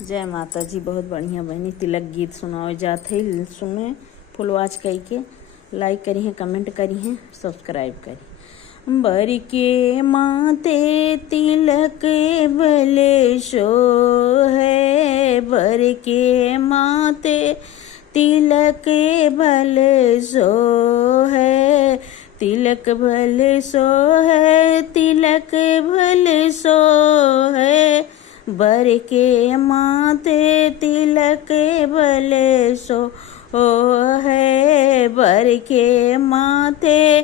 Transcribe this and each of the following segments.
जय माता जी। बहुत बढ़िया बहनी तिलक गीत सुनाओ जात है। सुने फुल वॉच करी के लाइक करी है, कमेंट करी है, सब्सक्राइब करी। बर के माते तिलक भले सो है, बर के माते तिलक भले सो है, तिलक भले सो है, तिलक भले सो है, बर के माथे तिलक भले सो है, बर के माथे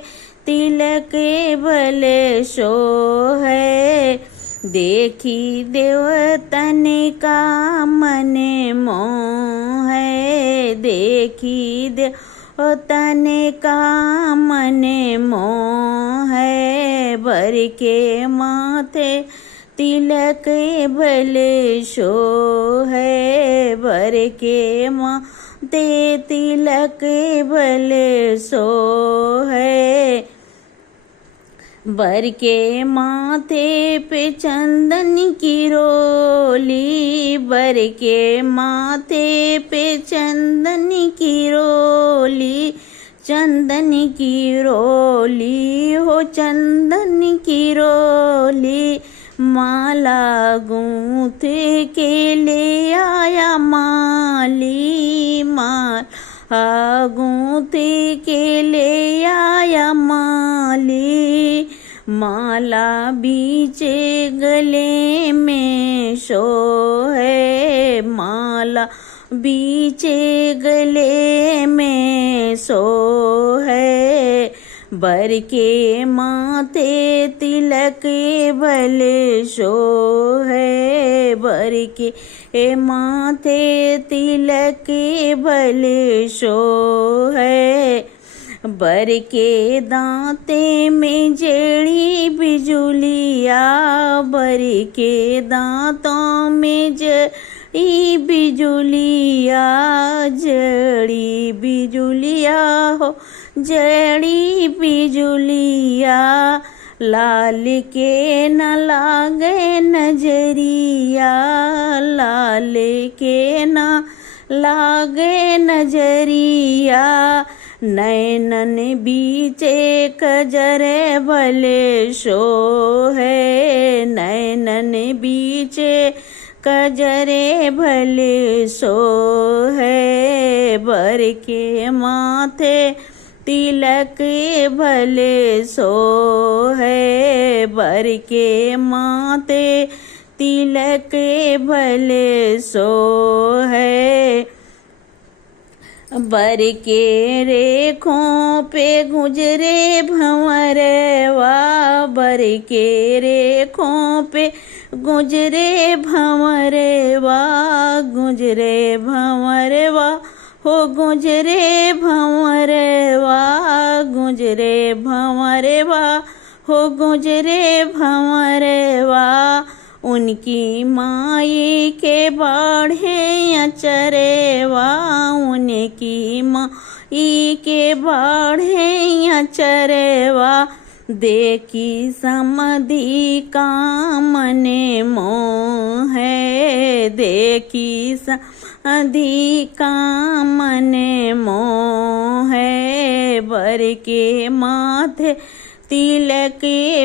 तिलक भले सो है। देखी देवतन का मन मोह है, देखी देवतन का मन मोह है, बर के माथे तिलक भले सो है, बर के माथे तिलक भले सो है। बर के माथे पे चंदन की रोली, बर के माथे पे चंदन की रोली, चंदन की रोली हो चंदन की रोली, माला गूंथ के ले आया माली, माला गूंथ के ले आया माली, माला बीचे गले में सो है, माला बीचे गले में सो है, बर के माथे तिलक भले सो है, बर के माथे तिलक भले सो है। बर के दांते में जड़ी बिजुलिया, बर के दांतों में जड़ी बिजुलिया, जड़ी बिजुलिया हो जड़ी बिजुलिया, लाल के न लागे नजरिया, लाल के न लागे नजरिया, नैनन बीचे कजरे भले सो है, नैनन बीचे कजरे भले सो है, बर के माथे तिलक भले सो है, बर के माथे तिलक भले सो है। बर के रेखों पे गुजरे भंवरवा, बर के रेखों पे गुजरे भंवरवा, गुजरे भंवरवा हो गुजरे भंवरवा, गुजरे भंवरवा हो गुजरे भंवरवा, उनकी माई के बाढ़े अचरेवा, उनकी माई के बाढ़े अचरेवा, देखी समधी का मन मोह है, देखी समधी का मन मोह है, बर के माथे तिलक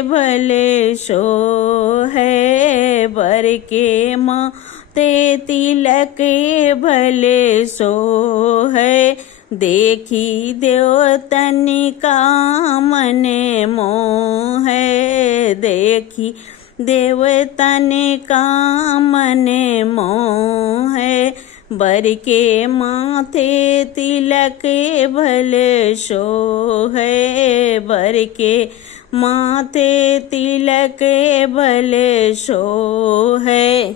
भले सो है, बर के माथे तिलक भले सो है। देखी देवतन का मन मोह है, देखी देवतन का मन मोह है, बर के माथे तिलक भले सो है, बर के माथे तिलक भले सो है।